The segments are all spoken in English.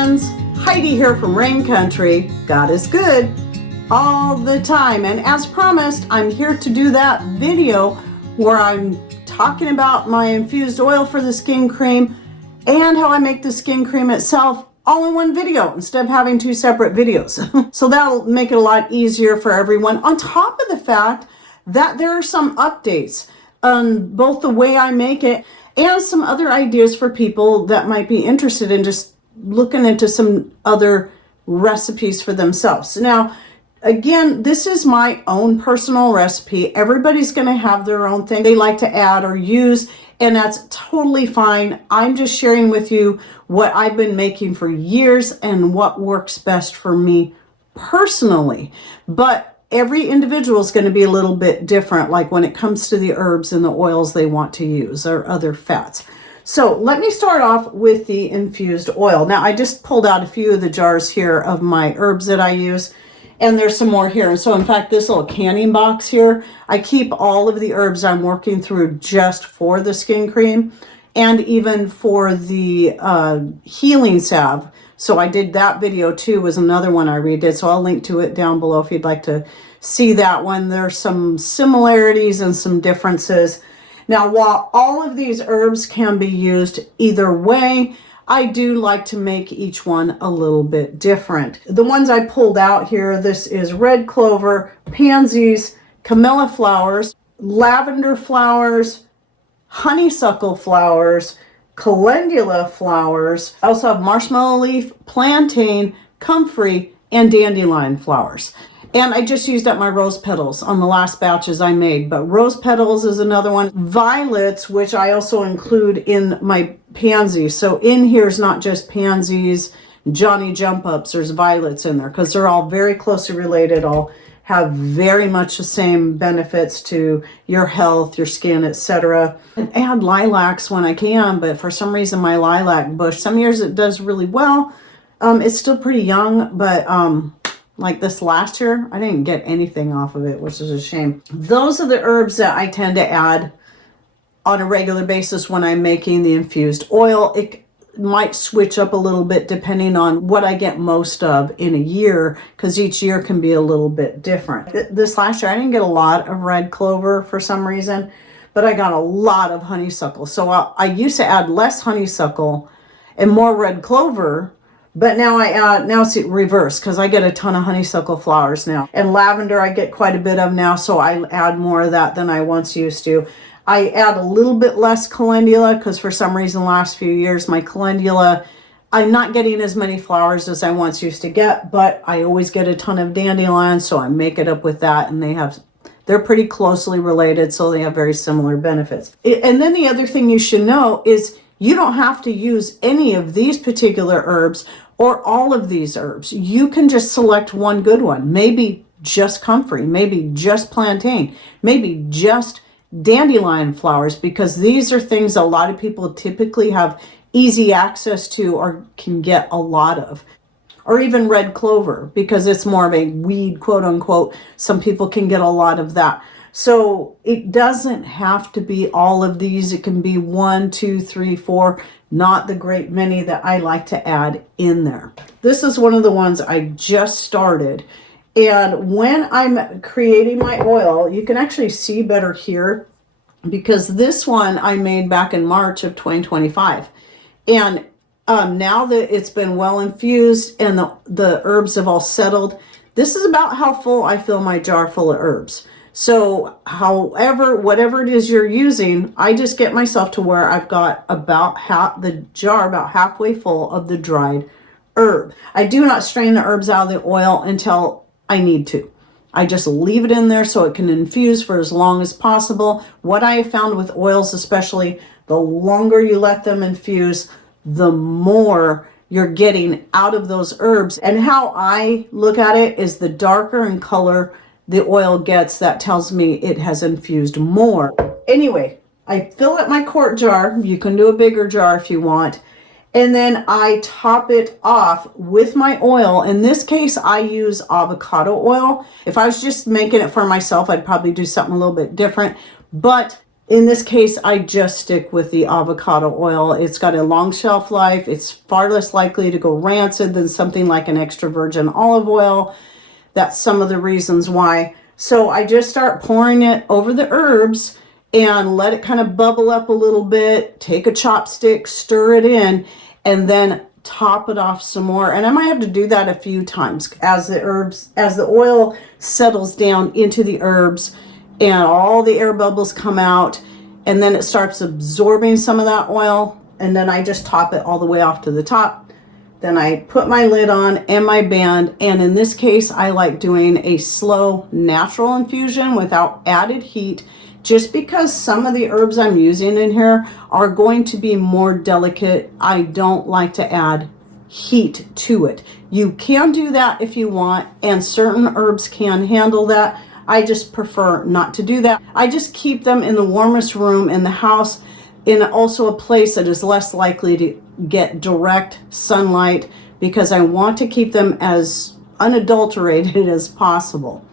friends, Heidi here from Rain Country. God is good all the time, and as promised, I'm here to do that video where I'm talking about my infused oil for the skin cream and how I make the skin cream itself all in one video instead of having two separate videos. So that'll make it a lot easier for everyone, on top of the fact that there are some updates on both the way I make it and some other ideas for people that might be interested in just looking into some other recipes for themselves. Now, again, this is my own personal recipe. Everybody's going to have their own thing they like to add or use, and that's totally fine. I'm just sharing with you what I've been making for years and what works best for me personally. But every individual is going to be a little bit different, like when it comes to the herbs and the oils they want to use or other fats. So let me start off with the infused oil. Now, I just pulled out a few of the jars here of my herbs that I use, and there's some more here. So in fact, this little canning box here, I keep all of the herbs I'm working through just for the skin cream and even for the healing salve. So I did that video too, was another one I redid. So I'll link to it down below if you'd like to see that one. There's some similarities and some differences. Now, while all of these herbs can be used either way, I do like to make each one a little bit different. The ones I pulled out here, this is red clover, pansies, camellia flowers, lavender flowers, honeysuckle flowers, calendula flowers. I also have marshmallow leaf, plantain, comfrey, and dandelion flowers. And I just used up my rose petals on the last batches I made, but rose petals is another one. Violets, which I also include in my pansies. So in here is not just pansies, Johnny jump ups, there's violets in there because they're all very closely related, all have very much the same benefits to your health, your skin, etc. And add lilacs when I can, but for some reason my lilac bush, some years it does really well. It's still pretty young, but like this last year, I didn't get anything off of it, which is a shame. Those are the herbs that I tend to add on a regular basis when I'm making the infused oil. It might switch up a little bit depending on what I get most of in a year, because each year can be a little bit different. This last year, I didn't get a lot of red clover for some reason, but I got a lot of honeysuckle. So I used to add less honeysuckle and more red clover, but now now it's reversed because I get a ton of honeysuckle flowers now. And lavender I get quite a bit of now, so I add more of that than I once used to. I add a little bit less calendula because for some reason last few years my calendula, I'm not getting as many flowers as I once used to get, but I always get a ton of dandelions, so I make it up with that, and they're pretty closely related, so they have very similar benefits. And then the other thing you should know is you don't have to use any of these particular herbs or all of these herbs. You can just select one good one, maybe just comfrey, maybe just plantain, maybe just dandelion flowers, because these are things a lot of people typically have easy access to or can get a lot of. Or even red clover, because it's more of a weed, quote unquote. Some people can get a lot of that. So it doesn't have to be all of these. It can be 1, 2, 3, 4, not the great many that I like to add in there. This is one of the ones I just started. And when I'm creating my oil, you can actually see better here, because this one I made back in March of 2025. And now that it's been well infused and the herbs have all settled, this is about how full I fill my jar full of herbs. So whatever it is you're using, I just get myself to where I've got about the jar about halfway full of the dried herb. I do not strain the herbs out of the oil until I need to. I just leave it in there so it can infuse for as long as possible. What I have found with oils especially, the longer you let them infuse, the more you're getting out of those herbs. And how I look at it is the darker in color the oil gets, that tells me it has infused more. Anyway, I fill up my quart jar. You can do a bigger jar if you want. And then I top it off with my oil. In this case, I use avocado oil. If I was just making it for myself, I'd probably do something a little bit different. But In this case, I just stick with the avocado oil. It's got a long shelf life. It's far less likely to go rancid than something like an extra virgin olive oil. That's some of the reasons why. So I just start pouring it over the herbs and let it kind of bubble up a little bit. Take a chopstick, stir it in, and then top it off some more. And I might have to do that a few times as the oil settles down into the herbs and all the air bubbles come out, and then it starts absorbing some of that oil, and then I just top it all the way off to the top. Then I put my lid on and my band, and in this case I like doing a slow natural infusion without added heat, just because some of the herbs I'm using in here are going to be more delicate. I don't like to add heat to it. You can do that if you want, and certain herbs can handle that. I just prefer not to do that. I just keep them in the warmest room in the house, in also a place that is less likely to get direct sunlight, because I want to keep them as unadulterated as possible.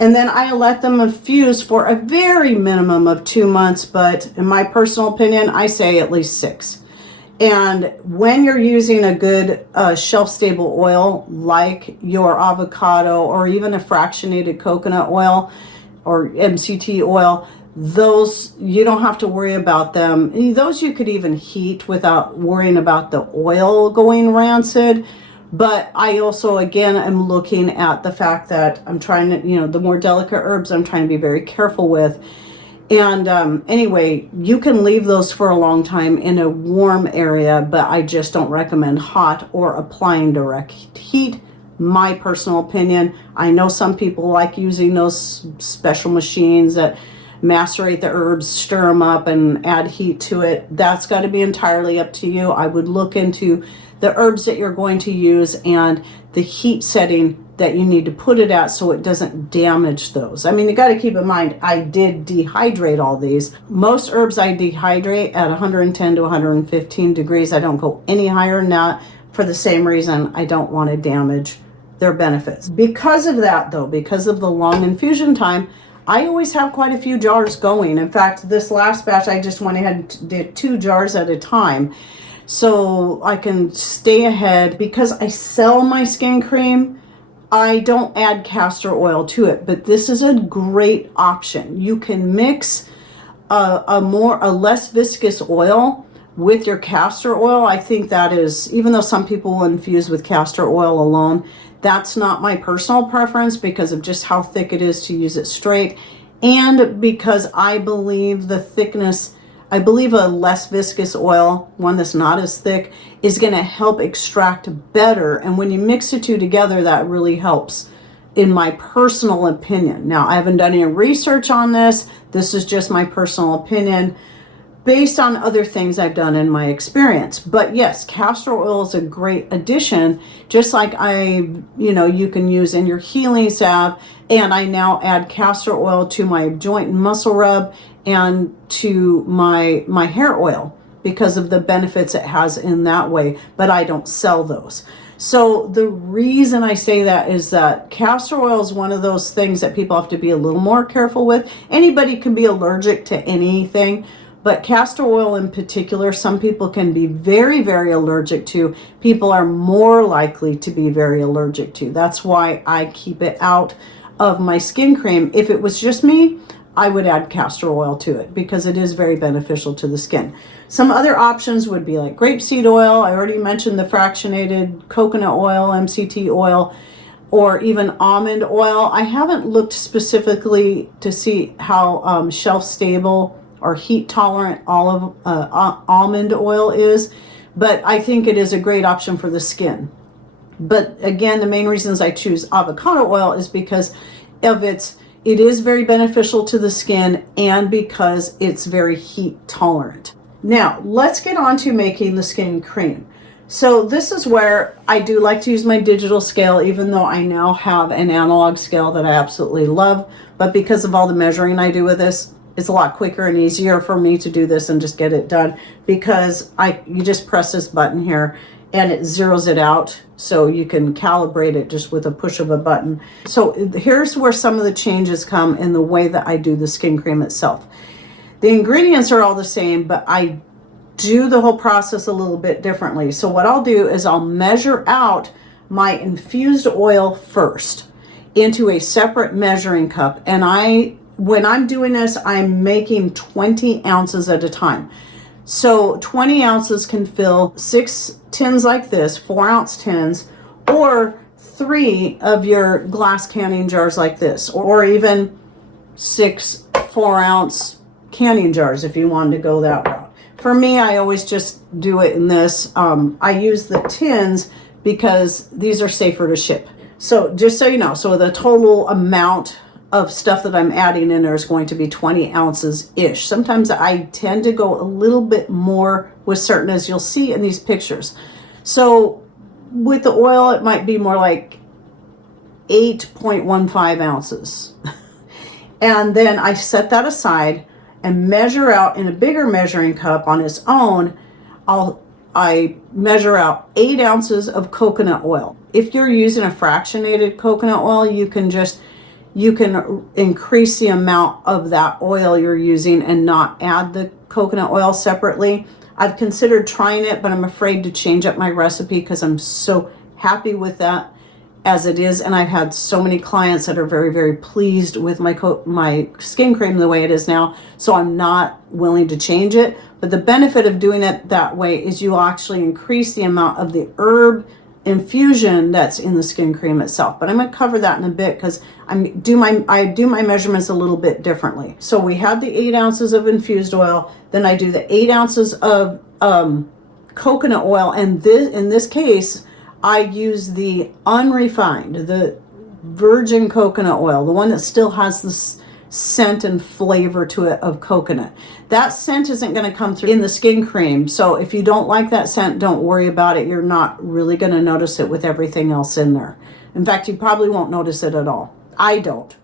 And then I let them infuse for a very minimum of 2 months, but in my personal opinion, I say at least 6. And when you're using a good shelf-stable oil like your avocado or even a fractionated coconut oil or MCT oil, those you don't have to worry about them. Those you could even heat without worrying about the oil going rancid. But I also, again, am looking at the fact that I'm trying to, the more delicate herbs I'm trying to be very careful with. And anyway, you can leave those for a long time in a warm area, but I just don't recommend hot or applying direct heat. My personal opinion. I know some people like using those special machines that macerate the herbs, stir them up, and add heat to it. That's got to be entirely up to you. I would look into the herbs that you're going to use and the heat setting that you need to put it at so it doesn't damage those. I mean, you got to keep in mind, I did dehydrate all these. Most herbs I dehydrate at 110 to 115 degrees. I don't go any higher than that for the same reason. I don't want to damage their benefits. Because of that though, because of the long infusion time, I always have quite a few jars going. In fact, this last batch, I just went ahead and did 2 jars at a time so I can stay ahead. Because I sell my skin cream, I don't add castor oil to it, but this is a great option. You can mix a less viscous oil with your castor oil. I think that is, even though some people will infuse with castor oil alone, that's not my personal preference because of just how thick it is to use it straight, and because I believe the thickness, I believe a less viscous oil, one that's not as thick, is going to help extract better. And when you mix the two together, that really helps, in my personal opinion. Now, I haven't done any research on this. This is just my personal opinion based on other things I've done in my experience. But yes, castor oil is a great addition, just like you can use in your healing salve. And I now add castor oil to my joint and muscle rub and to my hair oil because of the benefits it has in that way, but I don't sell those. So the reason I say that is that castor oil is one of those things that people have to be a little more careful with. Anybody can be allergic to anything, but castor oil in particular, some people can be very, very allergic to. People are more likely to be very allergic to. That's why I keep it out of my skin cream. If it was just me, I would add castor oil to it because it is very beneficial to the skin. Some other options would be like grapeseed oil. I already mentioned the fractionated coconut oil, MCT oil, or even almond oil. I haven't looked specifically to see how shelf stable or heat tolerant almond oil is, but I think it is a great option for the skin. But again, the main reasons I choose avocado oil is because of it is very beneficial to the skin and because it's very heat tolerant. Now, let's get on to making the skin cream. So this is where I do like to use my digital scale, even though I now have an analog scale that I absolutely love. But because of all the measuring I do with this, it's a lot quicker and easier for me to do this and just get it done, because you just press this button here and it zeroes it out, so you can calibrate it just with a push of a button. So here's where some of the changes come in the way that I do the skin cream itself. The ingredients are all the same, but I do the whole process a little bit differently. So what I'll do is I'll measure out my infused oil first into a separate measuring cup. And when I'm doing this, I'm making 20 ounces at a time. So 20 ounces can fill 6 tins like this, 4-ounce tins, or 3 of your glass canning jars like this, or even 6 4-ounce canning jars if you wanted to go that route. For me, I always just do it in this. I use the tins because these are safer to ship. So just so you know, so the total amount of stuff that I'm adding in there is going to be 20 ounces-ish. Sometimes I tend to go a little bit more with certain, as you'll see in these pictures. So with the oil, it might be more like 8.15 ounces. And then I set that aside and measure out in a bigger measuring cup on its own. I measure out 8 ounces of coconut oil. If you're using a fractionated coconut oil, you can increase the amount of that oil you're using and not add the coconut oil separately. I've considered trying it, but I'm afraid to change up my recipe because I'm so happy with that as it is. And I've had so many clients that are very, very pleased with my skin cream the way it is now. So I'm not willing to change it. But the benefit of doing it that way is you actually increase the amount of the herb infusion that's in the skin cream itself. But I'm going to cover that in a bit because I do my measurements a little bit differently. So we had the 8 ounces of infused oil, then I do the 8 ounces of coconut oil, and in this case I use the unrefined, the virgin coconut oil, the one that still has this scent and flavor to it of coconut. That scent isn't going to come through in the skin cream, so if you don't like that scent, don't worry about it. You're not really going to notice it with everything else in there. In fact, you probably won't notice it at all. I don't.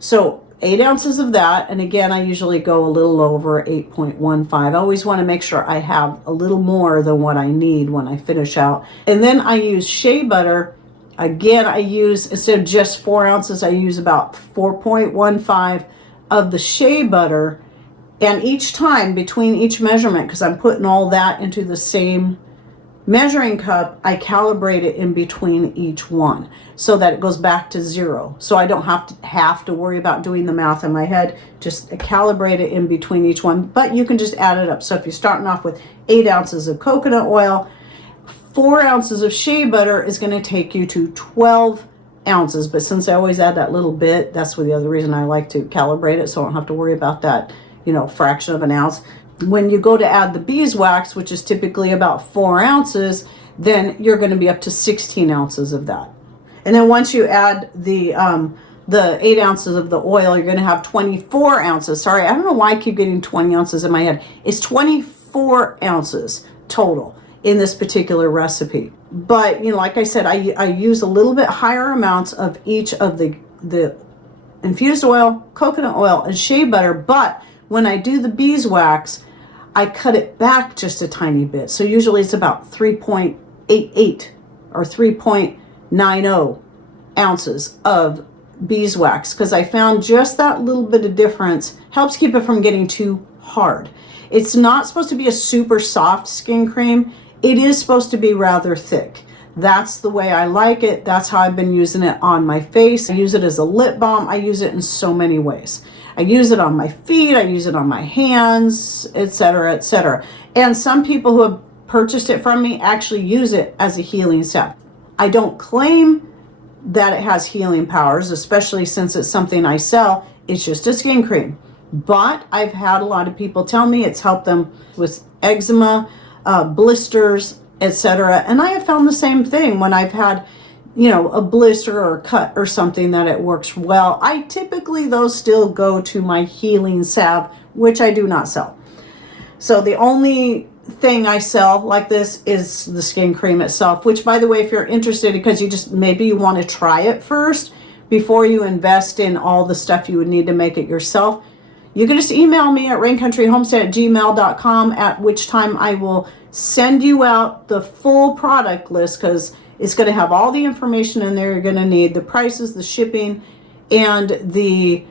So 8 ounces of that, and again, I usually go a little over 8.15. I always want to make sure I have a little more than what I need when I finish out. And then I use shea butter. Again, I use, instead of just 4 ounces, I use about 4.15 of the shea butter. And each time between each measurement, because I'm putting all that into the same measuring cup, I calibrate it in between each one so that it goes back to 0. So I don't have to worry about doing the math in my head. Just calibrate it in between each one, but you can just add it up. So if you're starting off with 8 ounces of coconut oil, 4 ounces of shea butter is going to take you to 12 ounces. But since I always add that little bit, that's the other reason I like to calibrate it, so I don't have to worry about that, fraction of an ounce. When you go to add the beeswax, which is typically about 4 ounces, then you're going to be up to 16 ounces of that. And then once you add the 8 ounces of the oil, you're going to have 24 ounces. Sorry, I don't know why I keep getting 20 ounces in my head. It's 24 ounces total in this particular recipe. But, like I said, I use a little bit higher amounts of each of the infused oil, coconut oil, and shea butter. But when I do the beeswax, I cut it back just a tiny bit. So usually it's about 3.88 or 3.90 ounces of beeswax, because I found just that little bit of difference helps keep it from getting too hard. It's not supposed to be a super soft skin cream. It is supposed to be rather thick. That's the way I like it. That's how I've been using it on my face. I use it as a lip balm. I use it in so many ways. I use it on my feet, I use it on my hands, etc., etc. And some people who have purchased it from me actually use it as a healing salve. I don't claim that it has healing powers, especially since it's something I sell. It's just a skin cream. But I've had a lot of people tell me it's helped them with eczema, blisters, etc. And I have found the same thing when I've had a blister or a cut or something, that it works well. I typically, though, still go to my healing salve, which I do not sell. So the only thing I sell like this is the skin cream itself, which, by the way, if you're interested, because maybe you want to try it first before you invest in all the stuff you would need to make it yourself, you can just email me at raincountryhomestead@gmail.com, at which time I will send you out the full product list, because it's going to have all the information in there you're going to need, the prices, the shipping, and the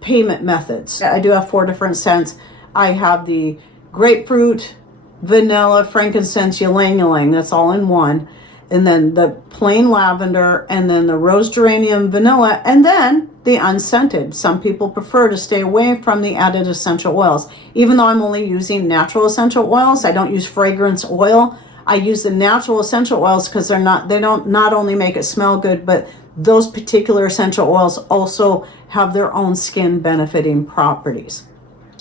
payment methods. I do have 4 different scents. I have the grapefruit, vanilla, frankincense, ylang ylang. That's all in one. And then the plain lavender, and then the rose geranium vanilla, and then the unscented. Some people prefer to stay away from the added essential oils. Even though I'm only using natural essential oils, I don't use fragrance oil. I use the natural essential oils because they don't not only make it smell good, but those particular essential oils also have their own skin benefiting properties.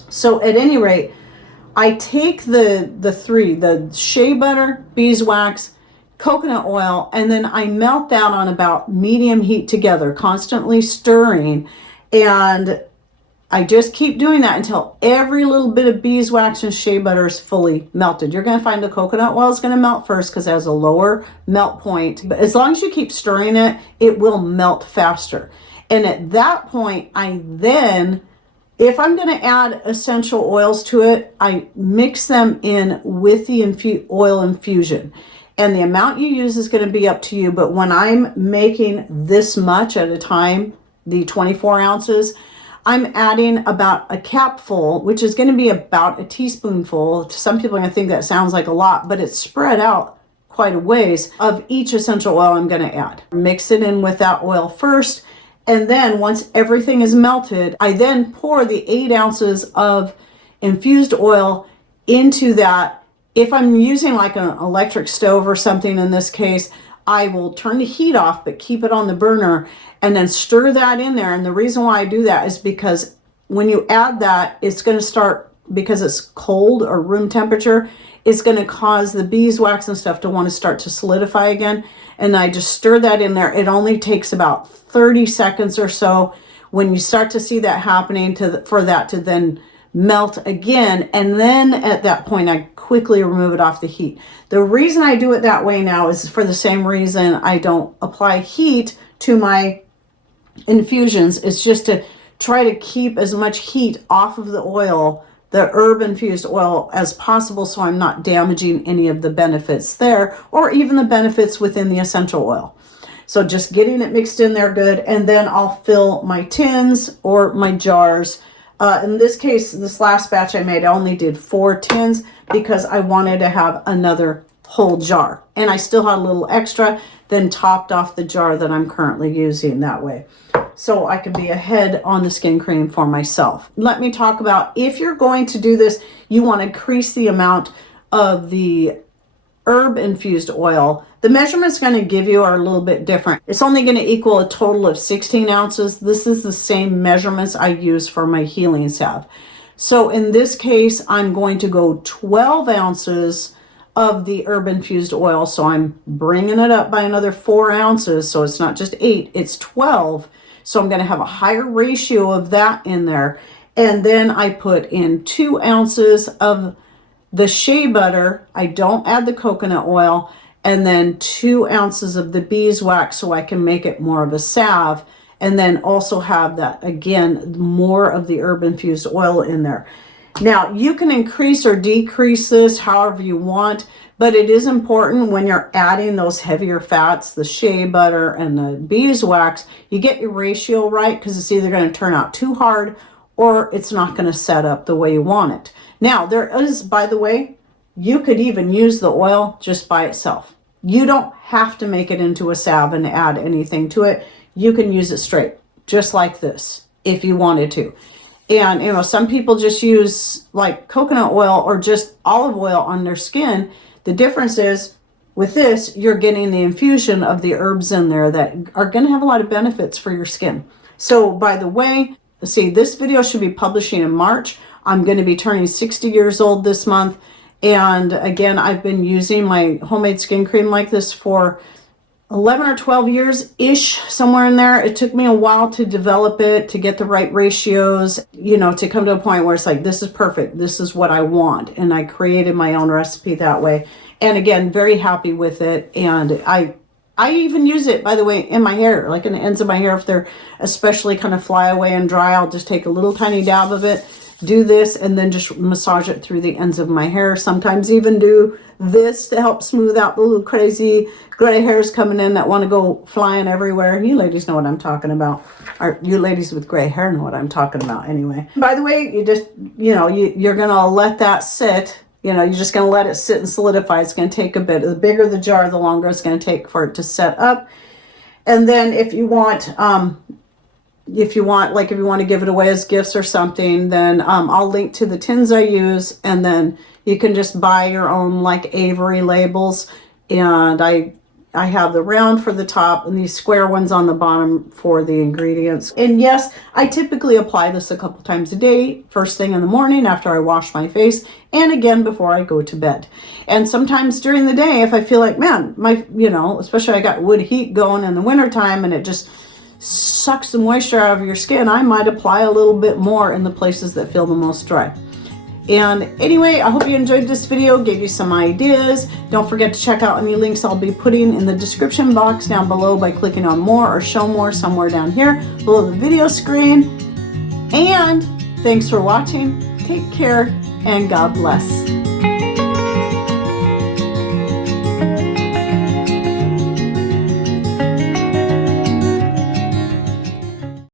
So at any rate, I take the 3, the shea butter, beeswax, coconut oil, and then I melt that on about medium heat together, constantly stirring, and I just keep doing that until every little bit of beeswax and shea butter is fully melted. You're going to find the coconut oil is going to melt first because it has a lower melt point, but as long as you keep stirring it, it will melt faster. And at that point, I then, if I'm going to add essential oils to it, I mix them in with the oil infusion. And the amount you use is going to be up to you. But when I'm making this much at a time, the 24 ounces, I'm adding about a capful, which is going to be about a teaspoonful. Some people are going to think that sounds like a lot, but it's spread out quite a ways of each essential oil I'm going to add. Mix it in with that oil first. And then once everything is melted, I then pour the 8 ounces of infused oil into that. If I'm using like an electric stove or something in this case, I will turn the heat off, but keep it on the burner and then stir that in there. And the reason why I do that is because when you add that, it's going to start, because it's cold or room temperature, it's going to cause the beeswax and stuff to want to start to solidify again. And I just stir that in there. It only takes about 30 seconds or so when you start to see that happening for that to then melt again. And then at that point, I quickly remove it off the heat. The reason I do it that way now is for the same reason I don't apply heat to my infusions. It's just to try to keep as much heat off of the oil, the herb infused oil, as possible, so I'm not damaging any of the benefits there or even the benefits within the essential oil. So just getting it mixed in there good, and then I'll fill my tins or my jars. In this case, this last batch I made, I only did 4 tins because I wanted to have another whole jar. And I still had a little extra, then topped off the jar that I'm currently using that way. So I could be ahead on the skin cream for myself. Let me talk about, if you're going to do this, you want to increase the amount of the herb infused oil. The measurements going to give you are a little bit different. It's only going to equal a total of 16 ounces. This is the same measurements I use for my healing salve. So in this case, I'm going to go 12 ounces of the herb infused oil. So I'm bringing it up by another 4 ounces. So it's not just 8, it's 12. So I'm going to have a higher ratio of that in there. And then I put in 2 ounces of the shea butter. I don't add the coconut oil. And then 2 ounces of the beeswax so I can make it more of a salve. And then also have that, again, more of the herb infused oil in there. Now, you can increase or decrease this however you want, but it is important when you're adding those heavier fats, the shea butter and the beeswax, you get your ratio right, because it's either going to turn out too hard or it's not going to set up the way you want it. Now, there is, by the way, you could even use the oil just by itself. You don't have to make it into a salve and add anything to it. You can use it straight, just like this, if you wanted to. And, you know, some people just use like coconut oil or just olive oil on their skin. The difference is with this, you're getting the infusion of the herbs in there that are going to have a lot of benefits for your skin. So, by the way, see, this video should be publishing in March. I'm going to be turning 60 years old this month. And again, I've been using my homemade skin cream like this for 11 or 12 years-ish, somewhere in there. It took me a while to develop it, to get the right ratios, you know, to come to a point where it's like, this is perfect. This is what I want. And I created my own recipe that way. And again, very happy with it. And I even use it, by the way, in my hair, like in the ends of my hair. If they're especially kind of fly away and dry, I'll just take a little tiny dab of it do this and then just massage it through the ends of my hair. Sometimes even do this to help smooth out the little crazy gray hairs coming in that want to go flying everywhere. You ladies know what I'm talking about. Or you ladies with gray hair know what I'm talking about anyway. By the way, you just, you're going to let that sit. You're just going to let it sit and solidify. It's going to take a bit. The bigger the jar, the longer it's going to take for it to set up. And then if you want to give it away as gifts or something, then I'll link to the tins I use, and then you can just buy your own like Avery labels. And I have the round for the top and these square ones on the bottom for the ingredients. And yes, I typically apply this a couple times a day, first thing in the morning after I wash my face, and again before I go to bed. And sometimes during the day, if I feel like, man, especially I got wood heat going in the wintertime and it just sucks the moisture out of your skin, I might apply a little bit more in the places that feel the most dry. And anyway, I hope you enjoyed this video, gave you some ideas. Don't forget to check out any links I'll be putting in the description box down below by clicking on more or show more somewhere down here below the video screen. And thanks for watching. Take care and God bless.